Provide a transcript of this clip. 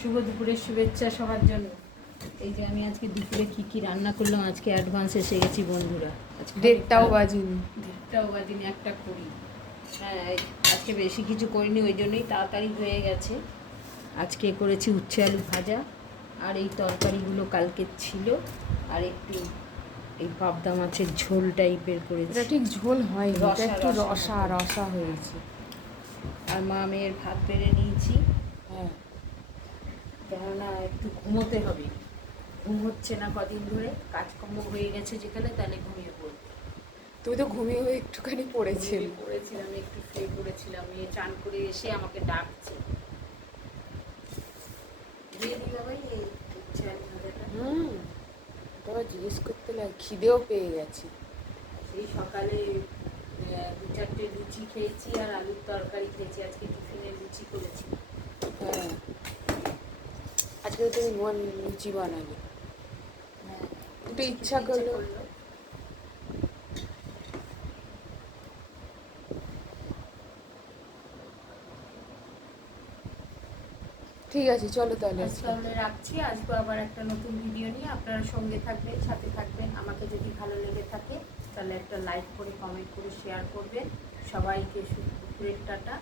শুভ দুপুরের শুভেচ্ছা সবার জন্য। এই যে আমি আজকে দুপুরে কি কি রান্না করলাম, আজকে অ্যাডভান্স এসে গেছি বন্ধুরা। আজকে 1:30টাও বাজিনি। 1:30টাও বাজিনি, একটা করি। হ্যাঁ, আজকে বেশি কিছু করিনি, ওই জন্যই তাড়াতাড়ি হয়ে গেছে। আজকে করেছি উচ্ছে আলু ভাজা, আর এই তরকারিগুলো কালকে ছিল, আর একটু এই পাবদা মাছের ঝোল টাইপের করেছি। এটা ঠিক ঝোল হয়নি, এটা রসা একটু রসা রসা মতো। রসা হয়েছে। আর মা মেয়ের ভাত বেড়ে নিয়েছি, হ্যাঁ, কেননা একটু ঘুমোতে হবে। ঘুম হচ্ছে না কদিন ধরে, কাজকর্ম হয়ে গেছে যেখানে, তাহলে ঘুমিয়ে পড়বো। তুই তো ঘুমিয়ে হয়ে একটুখানি পড়েছিল। ঘুমিয়ে পড়েছিলাম, একটু শুয়ে পড়েছিলাম। মেয়ে চান করে এসে আমাকে ডাকছে, দিয়ে দিই বাবাই এই উচ্ছে আলু ভাজাটা। তোরা জিজ্ঞেস করতে লাগে, খিদেও পেয়ে গেছে। সেই সকালে 2-4টে লুচি খেয়েছি আর আলুর তরকারি খেয়েছি। আজকে টিফিনে লুচি করেছি। হ্যাঁ, আজকে তো তুমি লুচি বানাবে। হ্যাঁ, একটু ইচ্ছা করলো। ঠিক আছে, চলো তাহলে তাহলে রাখছি। আসবো আবার একটা নতুন ভিডিও নিয়ে। আপনারা সঙ্গে থাকবেন, সাথে থাকবেন। আমাকে যদি ভালো লেগে থাকে তাহলে একটা লাইক করে, কমেন্ট করে, শেয়ার করবেন। সবাইকে দুপুরের টাটা।